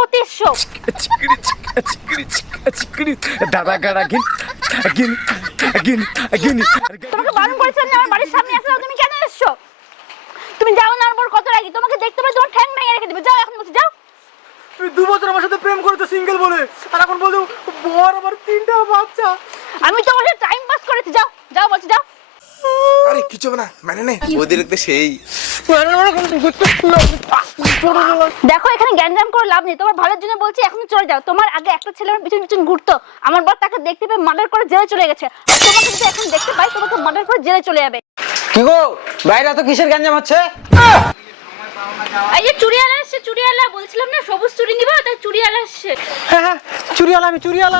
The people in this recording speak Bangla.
করতে এসছো? দাদা গাড়া গিন গিন গিন গিন। তোমাকে বারণ করেছিলাম না আমার বাড়ির সামনে আসো, তুমি কেন এসছো? তুমি যাও না, আমার কত রাগি, তোমাকে দেখতে পেলে তোমার ঠ্যাং ভেঙে রেখে দেবে। যাও এখন বলছি, যাও। তুমি 2 বছর আমার সাথে প্রেম করেছো সিঙ্গেল বলে, আর এখন বলছো বর আমার 3টা বাচ্চা। আমি তোমার সাথে টাইম পাস করেছি, যাও যাও বলছি, যাও। আরে কিছু হবে না, মানে নে ওদের দেখতে সেই। দেখো এখানে গ্যাঞ্জাম করে লাভ নেই, তোমার ভালোর জন্য বলছি, এখন চলে যাও। তোমার আগে একটা ছেলে আমার পিছন পিছন ঘুরতো, আমার বর তাকে দেখতে পেয়ে মার্ডার করে জেলে চলে গেছে। আর তোমাকে যদি এখন দেখতে পাই, তোমাকে মার্ডার করে জেলে চলে যাবে। কি গো বাইরে তো কিসের গ্যাঞ্জাম হচ্ছে? এই যে চুড়িয়ালা আসছে, চুড়িয়ালা বলছিলাম না সবুজ চুড়ি নিবা, তাই চুড়িয়ালা আসছে। হ্যাঁ হ্যাঁ, চুরিওয়ালা, আমি চুরিওয়ালা।